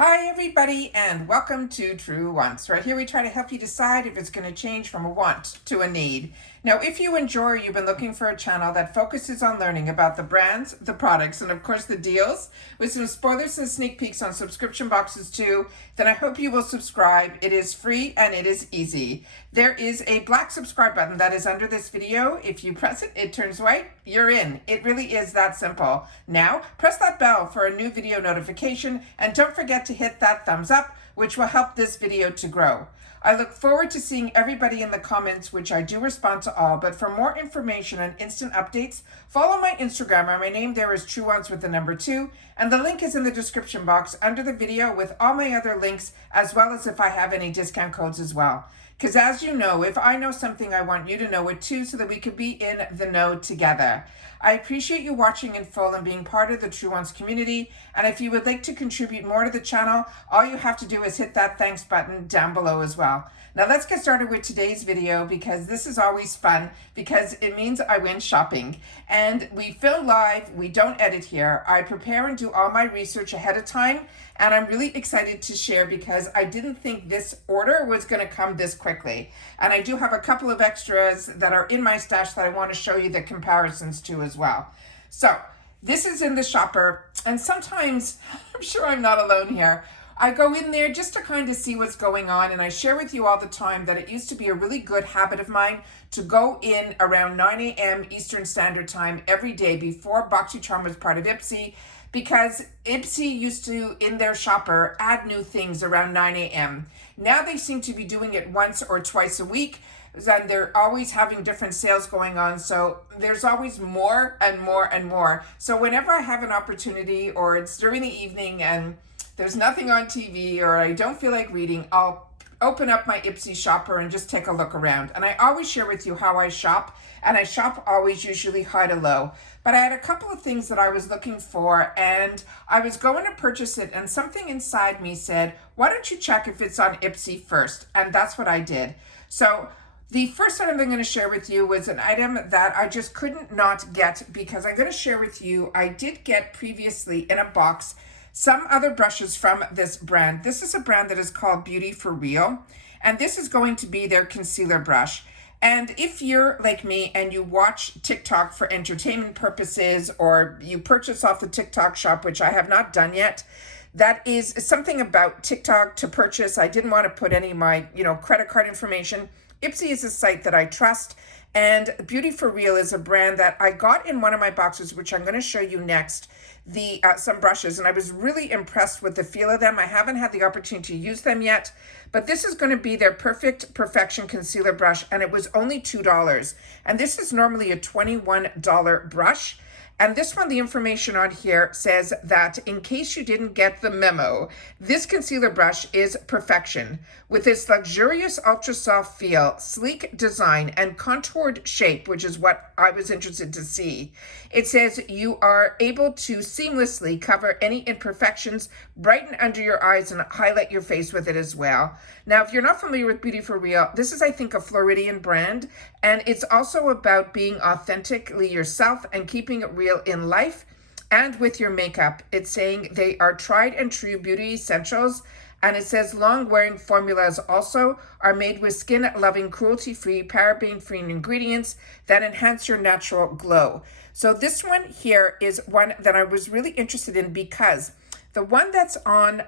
Hi everybody and welcome to Truewants. Right here we try to help you decide if it's going to change from a want to a need. Now if you enjoy or you've been looking for a channel that focuses on learning about the brands, the products, and of course the deals, with some spoilers and sneak peeks on subscription boxes too, then I hope you will subscribe. It is free and it is easy. There is a black subscribe button that is under this video. If you press it, it turns white. You're in. It really is that simple. Now press that bell for a new video notification and don't forget to hit that thumbs up, which will help this video to grow. I look forward to seeing everybody in the comments, which I do respond to all, but for more information and instant updates, follow my Instagram. My name there is Truewants with the number 2, and the link is in the description box under the video with all my other links, as well as if I have any discount codes as well. Because as you know, if I know something, I want you to know it too, so that we could be in the know together. I appreciate you watching in full and being part of the Truewants community. And if you would like to contribute more to the channel, all you have to do is hit that thanks button down below as well. Now let's get started with today's video, because this is always fun because it means I win shopping. And we film live, we don't edit here. I prepare and do all my research ahead of time. And I'm really excited to share because I didn't think this order was going to come this quickly. And I do have a couple of extras that are in my stash that I want to show you the comparisons to as well. So this is in the shopper, and sometimes, I'm sure I'm not alone here, I go in there just to kind of see what's going on, and I share with you all the time that it used to be a really good habit of mine to go in around 9 a.m. Eastern Standard Time every day before BoxyCharm was part of Ipsy, because Ipsy used to, in their shopper, add new things around 9 a.m. Now they seem to be doing it once or twice a week, and they're always having different sales going on, so there's always more and more and more. So whenever I have an opportunity, or it's during the evening and there's nothing on TV, or I don't feel like reading, I'll open up my Ipsy shopper and just take a look around. And I always share with you how I shop, and I shop always usually high to low. But I had a couple of things that I was looking for, and I was going to purchase it, and something inside me said, why don't you check if it's on Ipsy first? And that's what I did. So the first item I'm going to share with you was an item that I just couldn't not get, because I'm going to share with you, I did get previously in a box some other brushes from this brand. This is a brand that is called Beauty for Real, and this is going to be their concealer brush. And if you're like me and you watch TikTok for entertainment purposes, or you purchase off the TikTok shop, which I have not done yet, that is something about TikTok to purchase. I didn't want to put any of my, credit card information. Ipsy is a site that I trust, and Beauty for Real is a brand that I got in one of my boxes, which I'm going to show you next, some brushes, and I was really impressed with the feel of them. I haven't had the opportunity to use them yet, but this is going to be their Perfect Perfection Concealer Brush, and it was only $2. And this is normally a $21 brush. And this one, the information on here says that in case you didn't get the memo, this concealer brush is perfection. With its luxurious ultra soft feel, sleek design, and contoured shape, which is what I was interested to see. It says you are able to seamlessly cover any imperfections, brighten under your eyes, and highlight your face with it as well. Now, if you're not familiar with Beauty for Real, this is, I think, a Floridian brand, and it's also about being authentically yourself and keeping it real in life and with your makeup. It's saying they are tried and true beauty essentials, and it says long-wearing formulas also are made with skin-loving, cruelty-free, paraben-free ingredients that enhance your natural glow. So this one here is one that I was really interested in, because the one that's on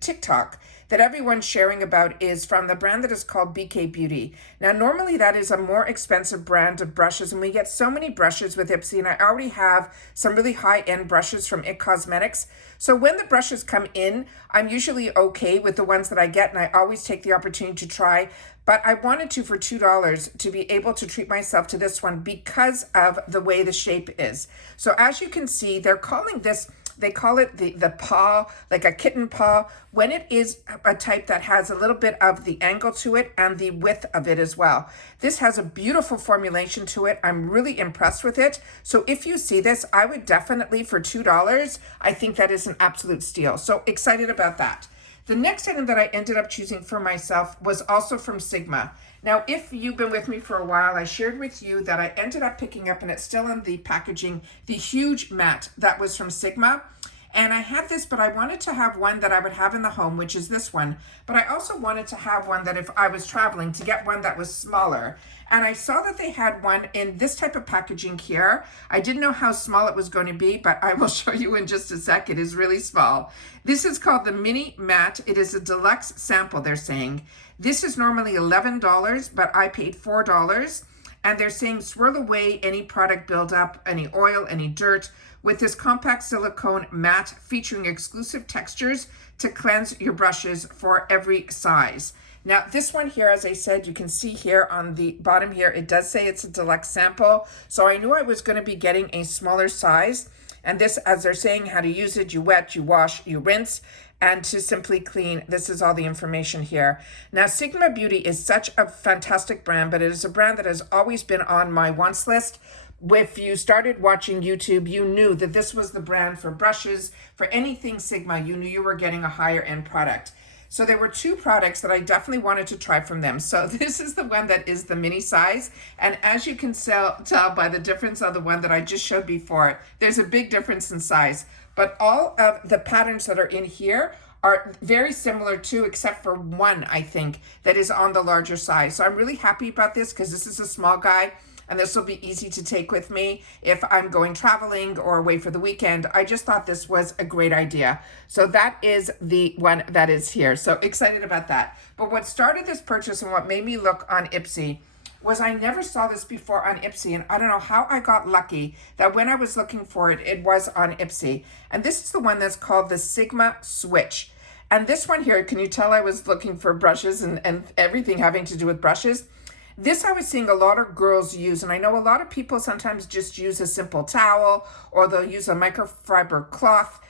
TikTok that everyone's sharing about is from the brand that is called BK Beauty. Now, normally that is a more expensive brand of brushes, and we get so many brushes with Ipsy, and I already have some really high-end brushes from IT Cosmetics. So when the brushes come in, I'm usually okay with the ones that I get, and I always take the opportunity to try. But I wanted to, for $2, to be able to treat myself to this one because of the way the shape is. So as you can see, they're calling this, they call it the paw, like a kitten paw, when it is a type that has a little bit of the angle to it and the width of it as well. This has a beautiful formulation to it. I'm really impressed with it. So if you see this, I would definitely, for $2, I think that is an absolute steal. So excited about that. The next item that I ended up choosing for myself was also from Sigma. Now, if you've been with me for a while, I shared with you that I ended up picking up, and it's still in the packaging, the huge mat that was from Sigma. And I had this, but I wanted to have one that I would have in the home, which is this one. But I also wanted to have one that if I was traveling, to get one that was smaller. And I saw that they had one in this type of packaging here. I didn't know how small it was going to be, but I will show you in just a sec. It is really small. This is called the Mini Matte. It is a deluxe sample, they're saying. This is normally $11, but I paid $4. And they're saying swirl away any product buildup, any oil, any dirt with this compact silicone matte featuring exclusive textures to cleanse your brushes for every size. Now this one here, as I said, you can see here on the bottom here, it does say it's a deluxe sample. So I knew I was going to be getting a smaller size. And this, as they're saying, how to use it, you wet, you wash, you rinse, and to simply clean. This is all the information here. Now, Sigma Beauty is such a fantastic brand, but it is a brand that has always been on my wants list. If you started watching YouTube, you knew that this was the brand for brushes, for anything Sigma. You knew you were getting a higher end product. So there were two products that I definitely wanted to try from them. So this is the one that is the mini size. And as you can tell by the difference of the one that I just showed before, there's a big difference in size. But all of the patterns that are in here are very similar too, except for one, I think, that is on the larger size. So I'm really happy about this because this is a small guy. And this will be easy to take with me if I'm going traveling or away for the weekend. I just thought this was a great idea. So that is the one that is here. So excited about that. But what started this purchase and what made me look on Ipsy was I never saw this before on Ipsy. And I don't know how I got lucky that when I was looking for it, it was on Ipsy. And this is the one that's called the Sigma Switch. And this one here, can you tell I was looking for brushes and everything having to do with brushes? This I was seeing a lot of girls use, and I know a lot of people sometimes just use a simple towel or they'll use a microfiber cloth.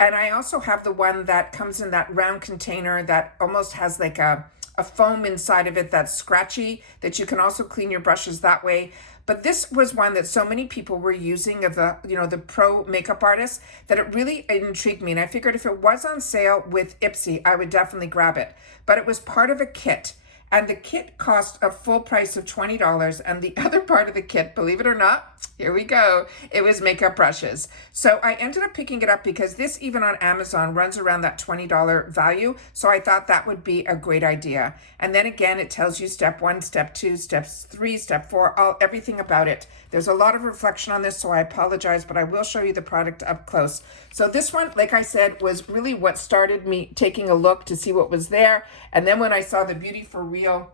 And I also have the one that comes in that round container that almost has like a foam inside of it that's scratchy, that you can also clean your brushes that way. But this was one that so many people were using of the, the pro makeup artists, that it really intrigued me. And I figured if it was on sale with Ipsy, I would definitely grab it. But it was part of a kit. And the kit cost a full price of $20. And the other part of the kit, believe it or not, here we go, it was makeup brushes. So I ended up picking it up because this, even on Amazon, runs around that $20 value. So I thought that would be a great idea. And then again, it tells you step 1, step 2, step 3, step 4, everything about it. There's a lot of reflection on this, so I apologize, but I will show you the product up close. So this one, like I said, was really what started me taking a look to see what was there. And then when I saw the Beauty for Real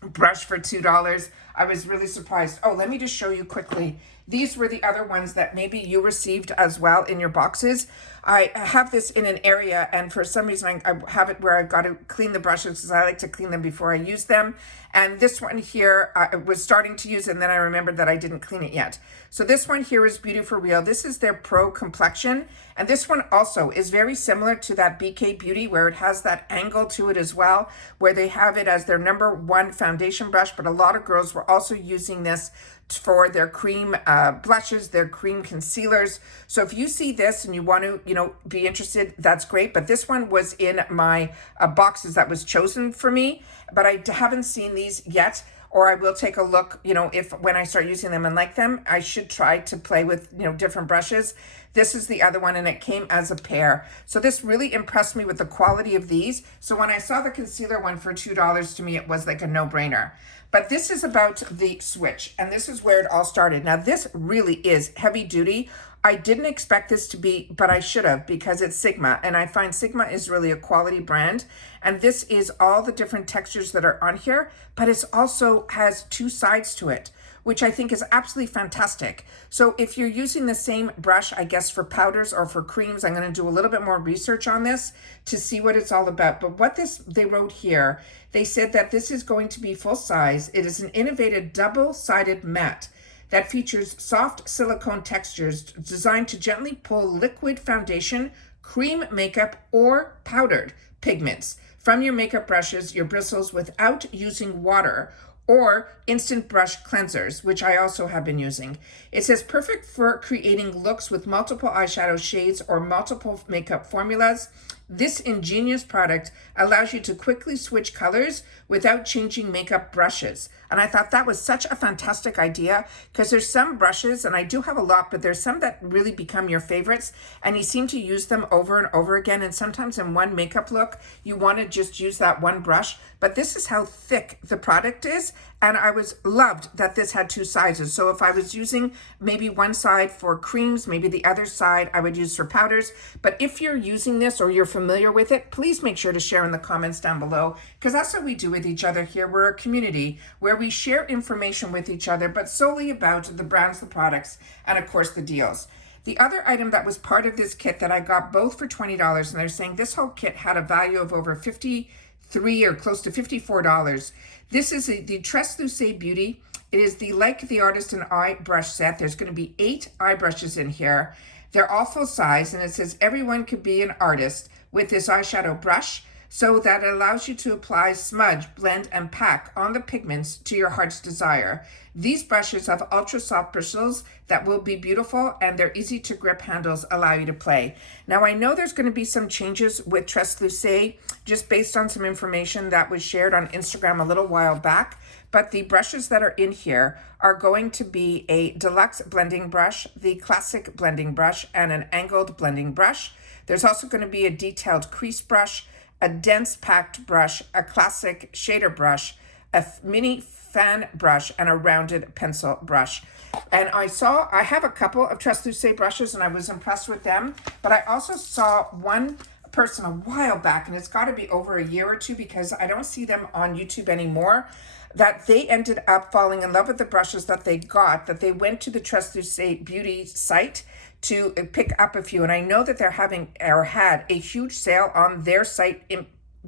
brush for $2, I was really surprised. Oh, let me just show you quickly. These were the other ones that maybe you received as well in your boxes. I have this in an area, and for some reason I have it where I've got to clean the brushes because I like to clean them before I use them. And this one here, I was starting to use, and then I remembered that I didn't clean it yet. So this one here is Beauty for Real. This is their Pro Complexion. And this one also is very similar to that BK Beauty, where it has that angle to it as well, where they have it as their #1 foundation brush. But a lot of girls were also using this for their cream blushes, their cream concealers. So if you see this and you want to, be interested, that's great. But this one was in my boxes that was chosen for me, but I haven't seen these yet. Or I will take a look, if when I start using them and like them, I should try to play with, different brushes. This is the other one, and it came as a pair. So this really impressed me with the quality of these. So when I saw the concealer one for $2, to me, it was like a no-brainer. But this is about the switch, and this is where it all started. Now, this really is heavy duty. I didn't expect this to be, but I should have, because it's Sigma, and I find Sigma is really a quality brand. And this is all the different textures that are on here, but it also has 2 sides to it, which I think is absolutely fantastic. So if you're using the same brush, I guess for powders or for creams, I'm going to do a little bit more research on this to see what it's all about. But what they wrote here, they said that this is going to be full size. It is an innovative double-sided matte that features soft silicone textures designed to gently pull liquid foundation, cream makeup, or powdered pigments from your makeup brushes, your bristles, without using water or instant brush cleansers, which I also have been using. It says perfect for creating looks with multiple eyeshadow shades or multiple makeup formulas. This ingenious product allows you to quickly switch colors without changing makeup brushes. And I thought that was such a fantastic idea, because there's some brushes, and I do have a lot, but there's some that really become your favorites, and you seem to use them over and over again. And sometimes in one makeup look, you want to just use that one brush. But this is how thick the product is. And I loved that this had two sizes. So if I was using maybe one side for creams, maybe the other side I would use for powders. But if you're using this or you're familiar with it, please make sure to share in the comments down below, because that's what we do with each other here. We're a community where we share information with each other, but solely about the brands, the products, and of course the deals. The other item that was part of this kit that I got both for $20, and they're saying this whole kit had a value of over $53 or close to $54. This is the Treslúce Beauty. It is the Like the Artist and Eye brush set. There's going to be 8 eye brushes in here. They're all full size, and it says everyone could be an artist with this eyeshadow brush. So that it allows you to apply, smudge, blend, and pack on the pigments to your heart's desire. These brushes have ultra soft bristles that will be beautiful, and their easy to grip handles allow you to play. Now I know there's going to be some changes with Treslúce just based on some information that was shared on Instagram a little while back, but the brushes that are in here are going to be a deluxe blending brush, the classic blending brush, and an angled blending brush. There's also going to be a detailed crease brush, a dense packed brush, a classic shader brush, a mini fan brush, and a rounded pencil brush. And I have a couple of Treslúce brushes, and I was impressed with them, but I also saw one person a while back, and it's got to be over a year or two because I don't see them on YouTube anymore, that they ended up falling in love with the brushes that they got, that they went to the Treslúce Beauty site to pick up a few. And I know that they're having or had a huge sale on their site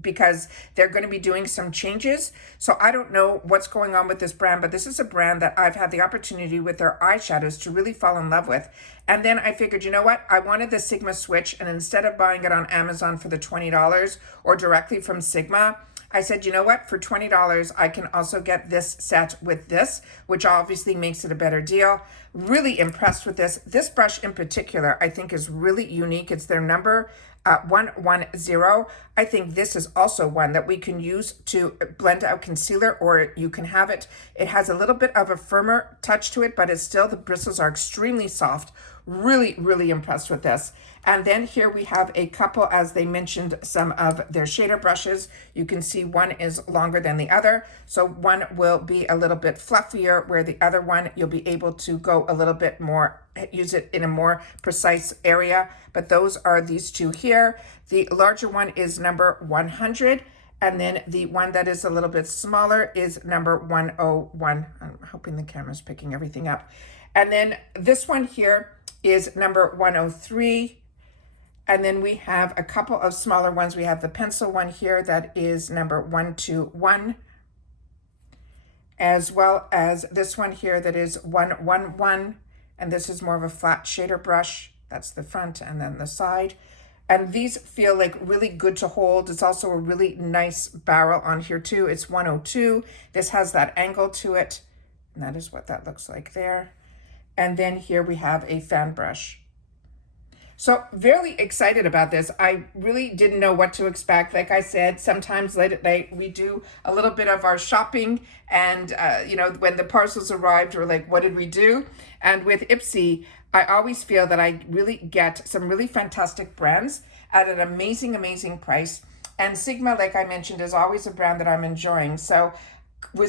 because they're going to be doing some changes. So I don't know what's going on with this brand, but this is a brand that I've had the opportunity with their eyeshadows to really fall in love with. And then I figured, you know what? I wanted the Sigma switch, and instead of buying it on Amazon for the $20 or directly from Sigma, I said, you know what, for $20, I can also get this set with this, which obviously makes it a better deal. Really impressed with this. This brush in particular, I think is really unique. It's their number 110. I think this is also one that we can use to blend out concealer, or you can have it. It has a little bit of a firmer touch to it, but it's still, the bristles are extremely soft. Really, really impressed with this. And then here we have a couple, as they mentioned, some of their shader brushes. You can see one is longer than the other. So one will be a little bit fluffier, where the other one, you'll be able to go a little bit more, use it in a more precise area. But those are these two here. The larger one is number 100. And then the one that is a little bit smaller is number 101. I'm hoping the camera's picking everything up. And then this one here is number 103. And then we have a couple of smaller ones. We have the pencil one here that is number 121, as well as this one here that is 111. And this is more of a flat shader brush. That's the front and then the side. And these feel like really good to hold. It's also a really nice barrel on here too. It's 102. This has that angle to it. And that is what that looks like there. And then here we have a fan brush. So very excited about this. I really didn't know what to expect. Like I said, sometimes late at night, we do a little bit of our shopping, and you know, when the parcels arrived, we're like, what did we do? And with Ipsy, I always feel that I really get some really fantastic brands at an amazing, amazing price. And Sigma, like I mentioned, is always a brand that I'm enjoying. So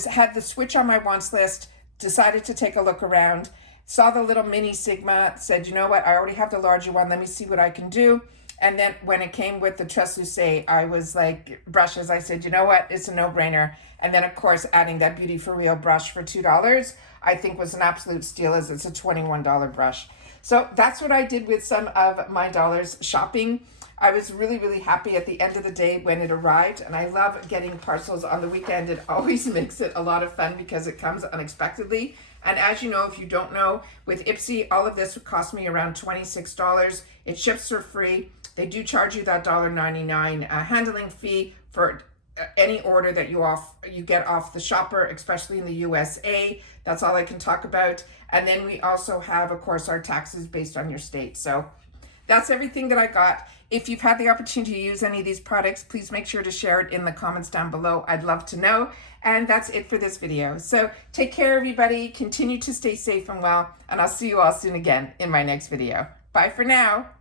had the switch on my wants list, decided to take a look around, saw the little mini Sigma, said, you know what, I already have the larger one, let me see what I can do. And then when it came with the Treslúce, I was like, brushes, I said, you know what, it's a no-brainer. And then of course, adding that Beauty For Real brush for $2, I think was an absolute steal, as it's a $21 brush. So that's what I did with some of my dollars shopping. I was really, really happy at the end of the day when it arrived, and I love getting parcels on the weekend. It always makes it a lot of fun because it comes unexpectedly. And as you know, if you don't know, with Ipsy, all of this would cost me around $26. It ships for free. They do charge you that $1.99 handling fee for any order that you get off the shopper, especially in the USA. That's all I can talk about. And then we also have, of course, our taxes based on your state. So that's everything that I got. If you've had the opportunity to use any of these products, please make sure to share it in the comments down below. I'd love to know. And that's it for this video. So take care, everybody. Continue to stay safe and well, and I'll see you all soon again in my next video. Bye for now.